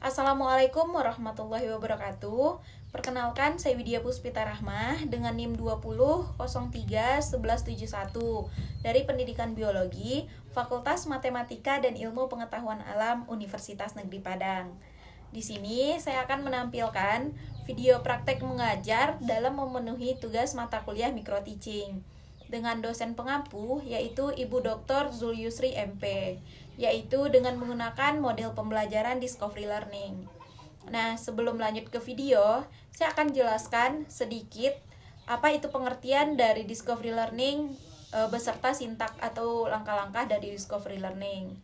Assalamualaikum warahmatullahi wabarakatuh. Perkenalkan, saya Widya Puspita Rahmah dengan NIM 20031171 dari Pendidikan Biologi, Fakultas Matematika dan Ilmu Pengetahuan Alam Universitas Negeri Padang. Di sini saya akan menampilkan video praktek mengajar dalam memenuhi tugas mata kuliah micro teaching dengan dosen pengampu yaitu Ibu Dr. Zulyusri MP, yaitu dengan menggunakan model pembelajaran Discovery Learning. Nah, sebelum lanjut ke video, saya akan jelaskan sedikit apa itu pengertian dari Discovery Learning beserta sintak atau langkah-langkah dari Discovery Learning.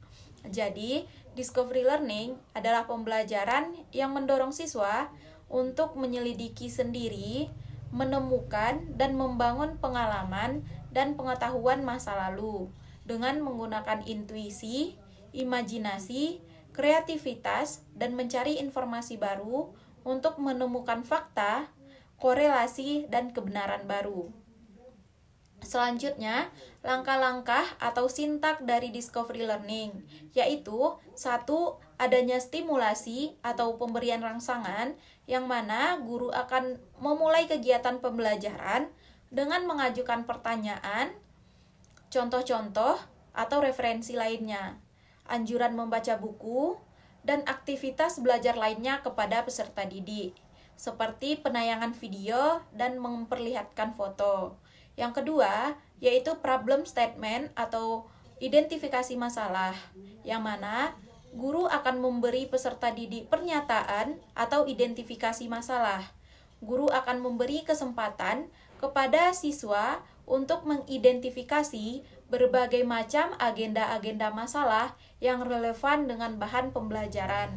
Jadi, Discovery Learning adalah pembelajaran yang mendorong siswa untuk menyelidiki sendiri, menemukan dan membangun pengalaman dan pengetahuan masa lalu dengan menggunakan intuisi, imajinasi, kreativitas, dan mencari informasi baru untuk menemukan fakta, korelasi, dan kebenaran baru. Selanjutnya, langkah-langkah atau sintak dari Discovery Learning, yaitu 1. Adanya stimulasi atau pemberian rangsangan, yang mana guru akan memulai kegiatan pembelajaran dengan mengajukan pertanyaan, contoh-contoh, atau referensi lainnya, anjuran membaca buku, dan aktivitas belajar lainnya kepada peserta didik, seperti penayangan video dan memperlihatkan foto. Yang kedua, yaitu problem statement atau identifikasi masalah, yang mana guru akan memberi peserta didik pernyataan atau identifikasi masalah. Guru akan memberi kesempatan kepada siswa untuk mengidentifikasi berbagai macam agenda-agenda masalah yang relevan dengan bahan pembelajaran.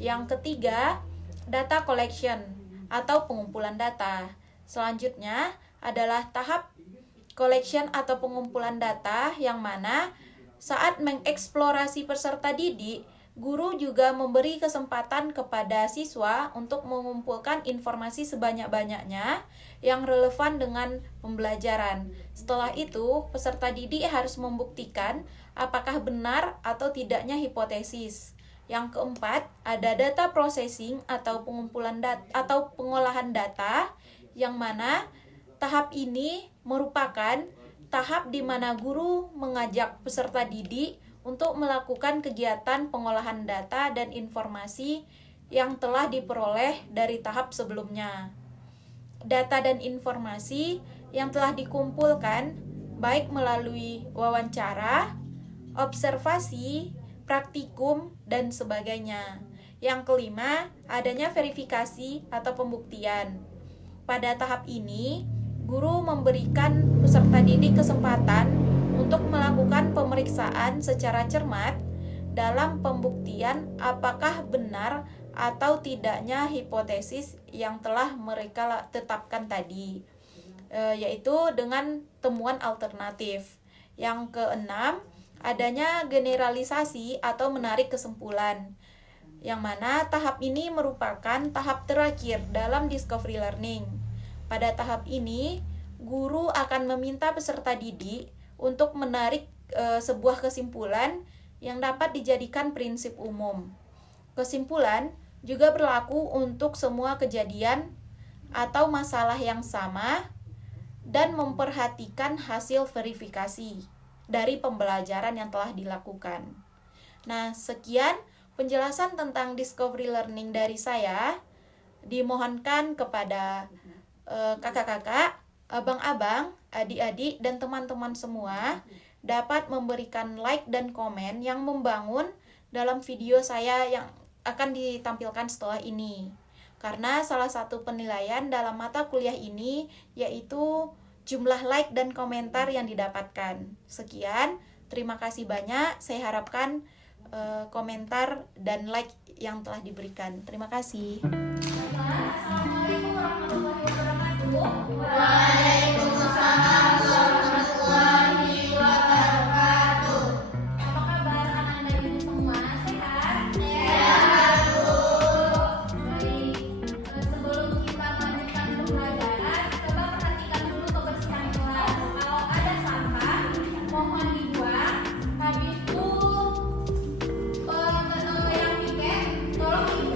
Yang ketiga, data collection atau pengumpulan data. Selanjutnya adalah tahap collection atau pengumpulan data, yang mana saat mengeksplorasi peserta didik, guru juga memberi kesempatan kepada siswa untuk mengumpulkan informasi sebanyak-banyaknya yang relevan dengan pembelajaran. Setelah itu, peserta didik harus membuktikan apakah benar atau tidaknya hipotesis. Yang keempat, ada data processing atau pengumpulan data atau pengolahan data, yang mana tahap ini merupakan tahap di mana guru mengajak peserta didik untuk melakukan kegiatan pengolahan data dan informasi yang telah diperoleh dari tahap sebelumnya. Data dan informasi yang telah dikumpulkan baik melalui wawancara, observasi, praktikum, dan sebagainya. Yang kelima, adanya verifikasi atau pembuktian. Pada tahap ini, guru memberikan peserta didik kesempatan untuk melakukan pemeriksaan secara cermat dalam pembuktian apakah benar atau tidaknya hipotesis yang telah mereka tetapkan tadi, yaitu dengan temuan alternatif. Yang keenam, adanya generalisasi atau menarik kesimpulan, yang mana tahap ini merupakan tahap terakhir dalam Discovery Learning. Pada tahap ini, guru akan meminta peserta didik untuk menarik sebuah kesimpulan yang dapat dijadikan prinsip umum. Kesimpulan juga berlaku untuk semua kejadian atau masalah yang sama dan memperhatikan hasil verifikasi dari pembelajaran yang telah dilakukan. Nah, sekian penjelasan tentang Discovery Learning dari saya. Dimohonkan kepada kakak-kakak, abang-abang, adik-adik, dan teman-teman semua dapat memberikan like dan komen yang membangun dalam video saya yang akan ditampilkan setelah ini. Karena salah satu penilaian dalam mata kuliah ini yaitu jumlah like dan komentar yang didapatkan. Sekian, terima kasih banyak. Saya harapkan komentar dan like yang telah diberikan. Terima kasih. Assalamualaikum warahmatullahi wabarakatuh. Waalaikumsalam warahmatullahi wabarakatuh. Apa kabar anak-anak ibu semua? Sehat? Sehat, Bu. Baik. Sebelum kita melanjutkan pembelajaran, coba perhatikan dulu kebersihan kelas. Kalau ada sampah, mohon dibuang. Habis itu yang piket, tolong ibu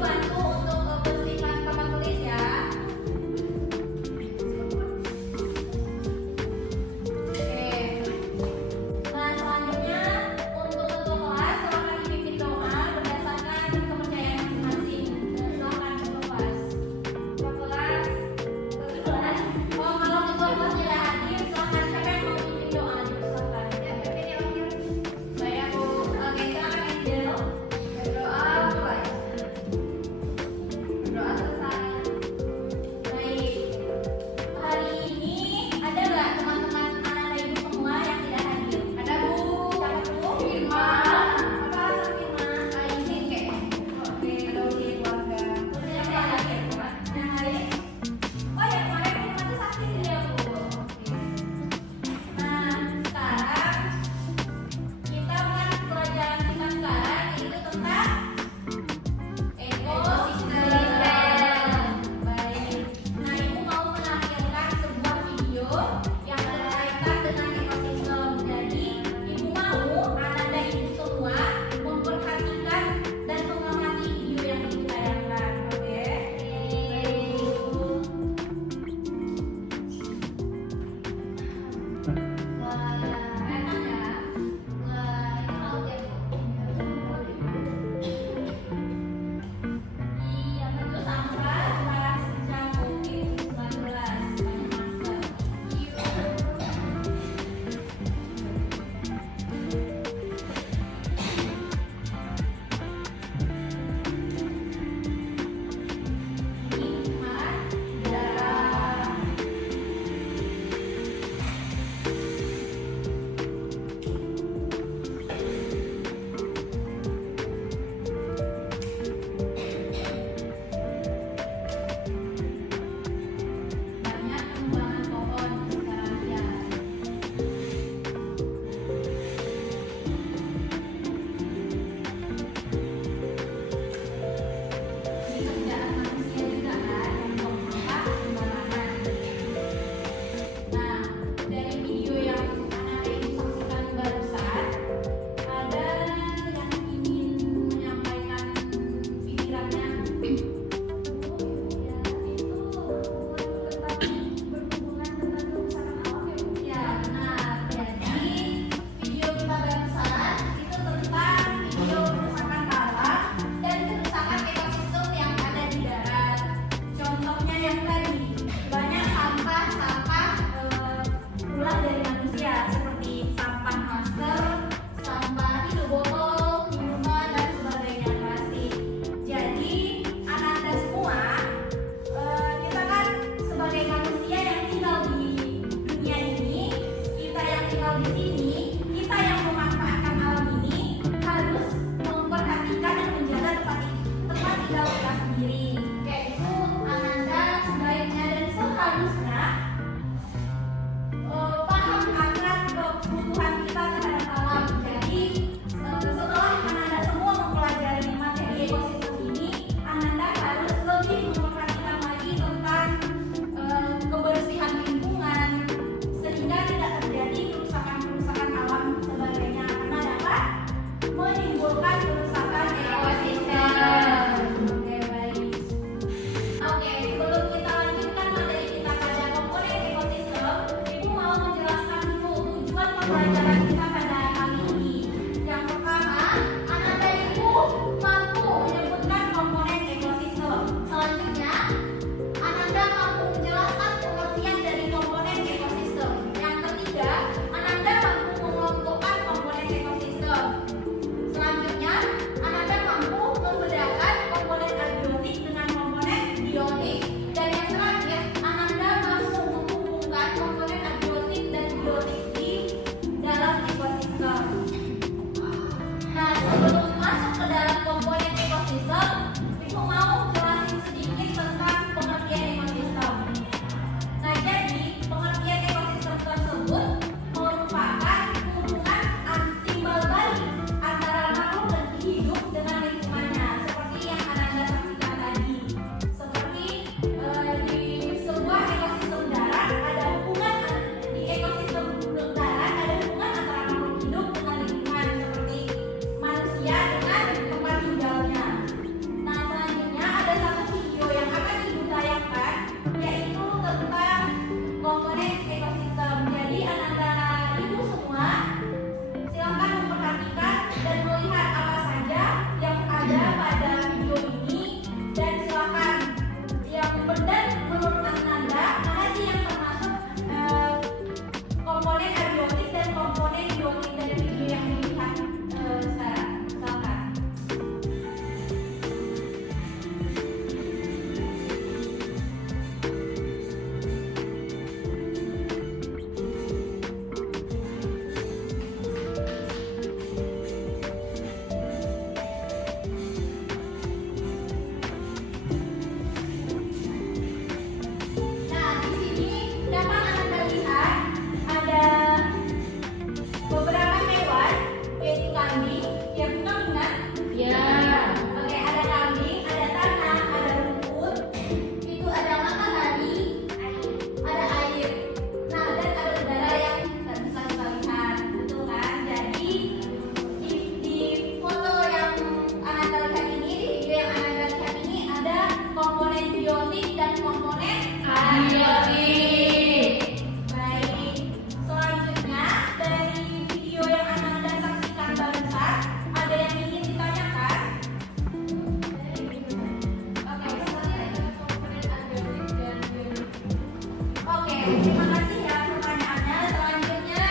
terima kasih ya pertanyaannya. Selanjutnya,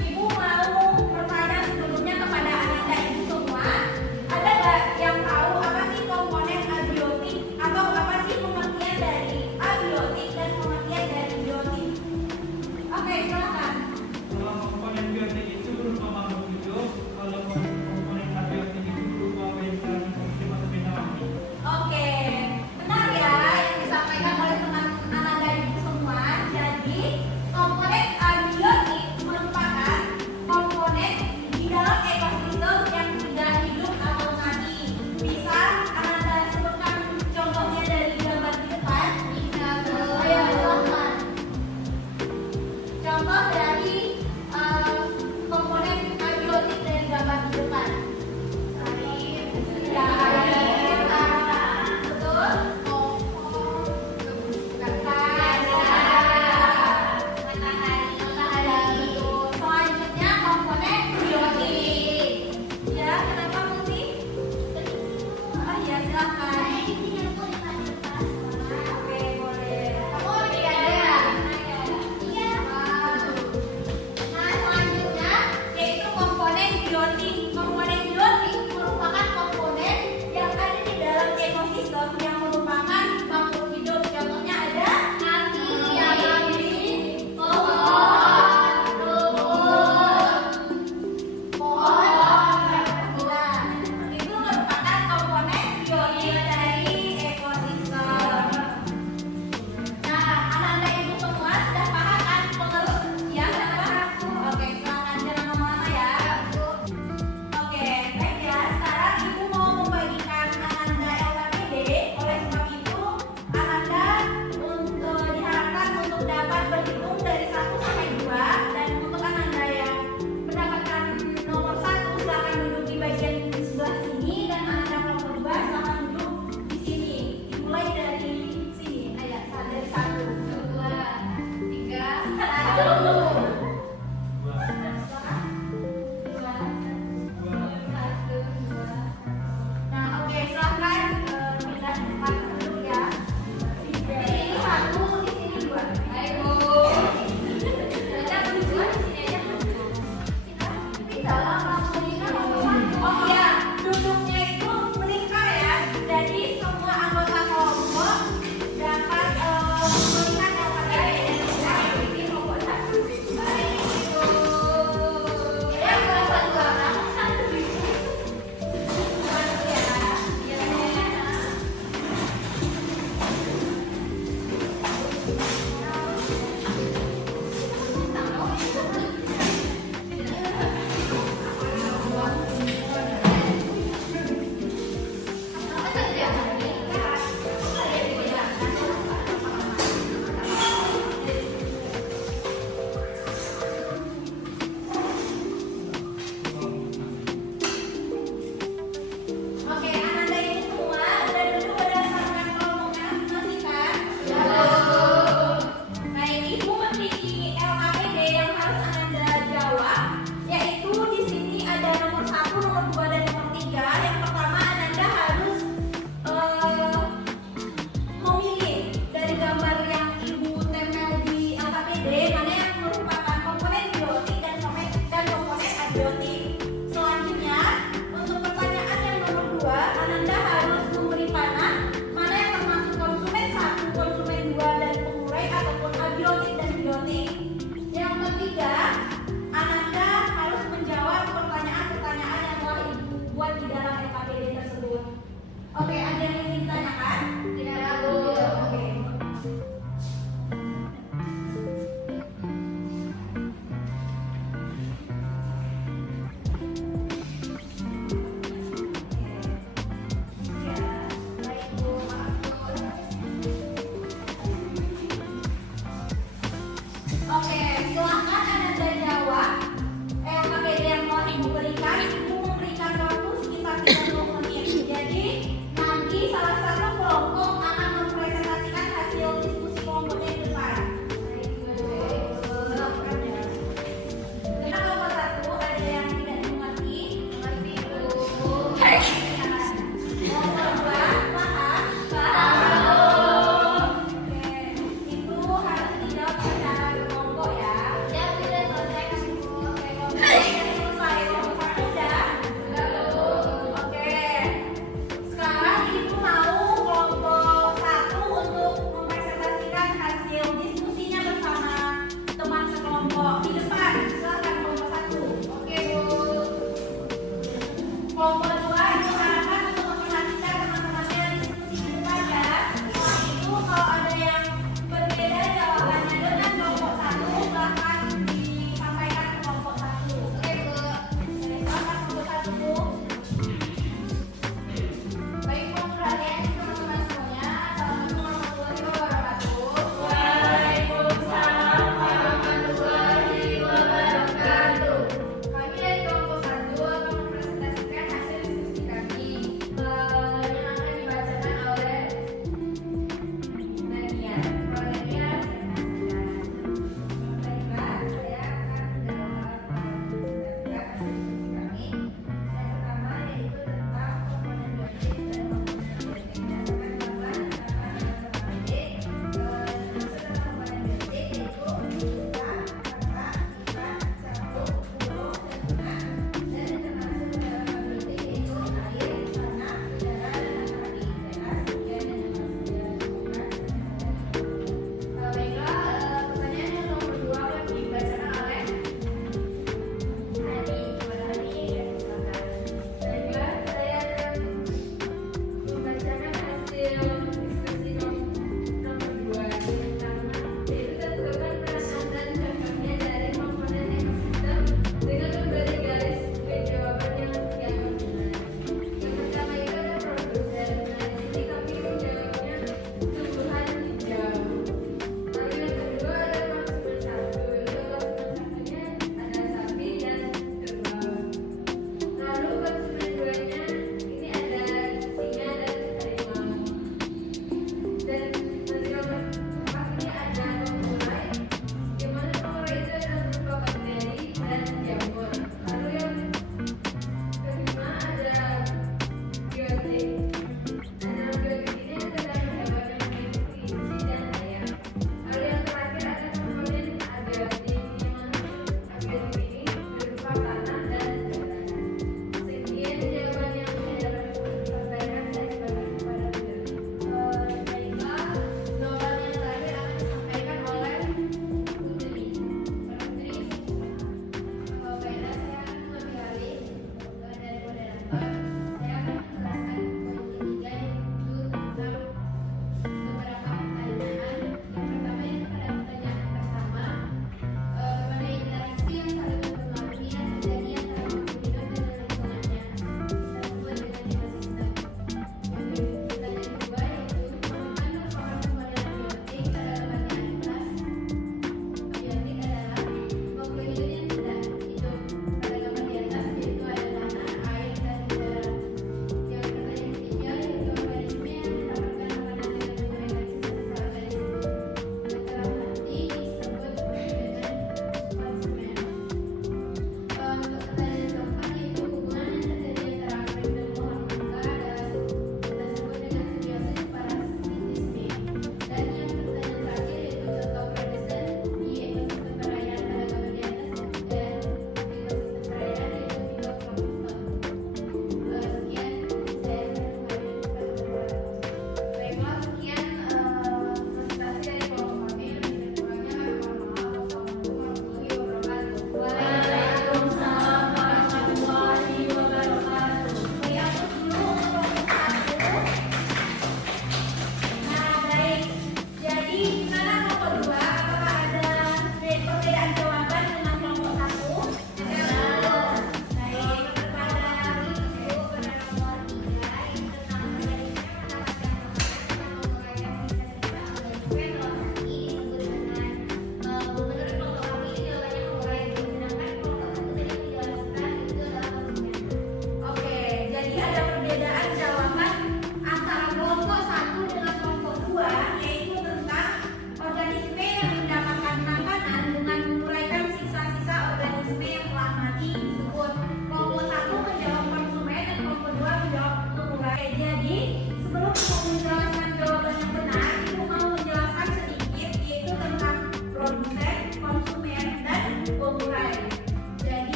Ibu mau bertanya sebelumnya kepada Ananda Ibu semua. Ada nggak yang tahu apa sih komponen abiotik atau apa sih pengertian dari abiotik dan pengertian dari biotik? Oke, silakan. Kalau komponen biotik itu berupa makhluk hidup, kalau komponen abiotik itu berupa benda hidup atau benda mati. Oke, benar ya yang disampaikan oleh teman Ananda Ibu semua. Jadi, komponen abiotik merupakan komponen di dalam ekosistem yang tidak hidup atau mati. Bisa Ananda sebutkan contohnya dari gambar di depan? Ayo, silakan. Contoh dari komponen abiotik dari gambar di depan. Ya, air, betul. Matahari, betul. Selanjutnya komponen biotik. Ya, kenapa Muti? Oh iya, silakan. Oke, boleh. Kamu tidak ada? Iya. Nah, selanjutnya yaitu komponen biotik. Komponen biotik merupakan komponen yang ada di dalam ekosistem yang merupakan makhluk hidup. Contohnya ada pohon, itu merupakan komponen biotik.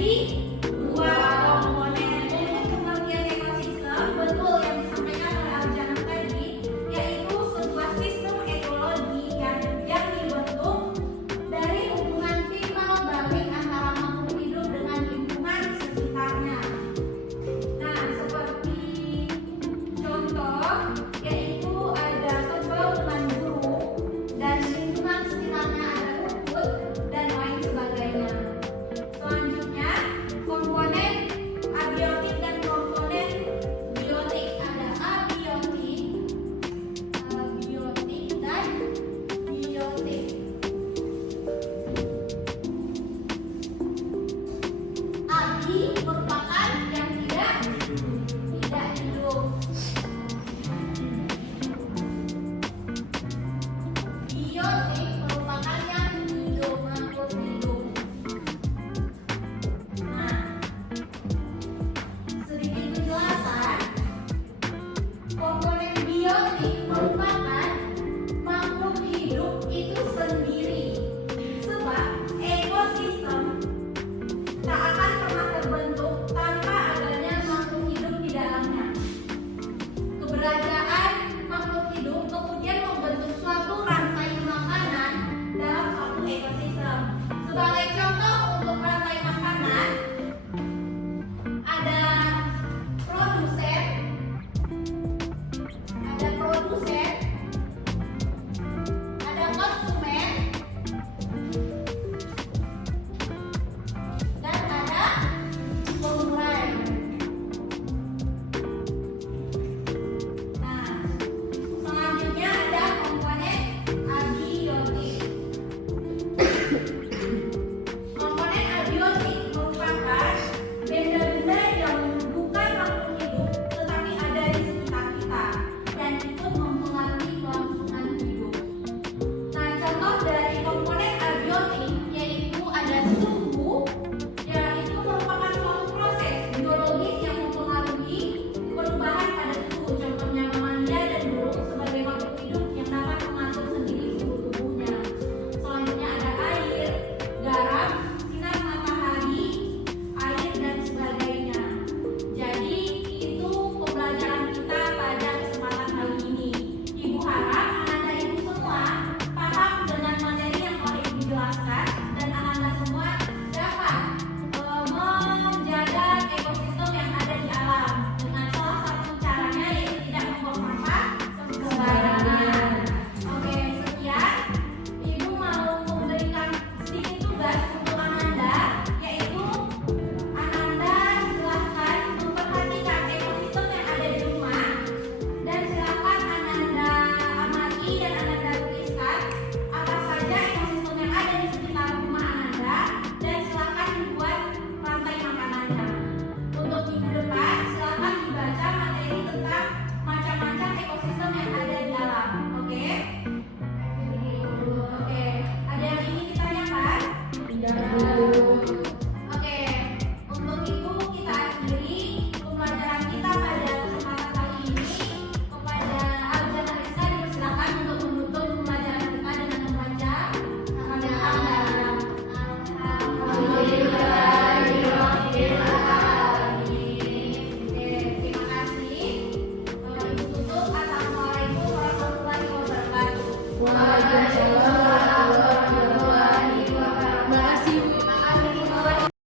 Jadi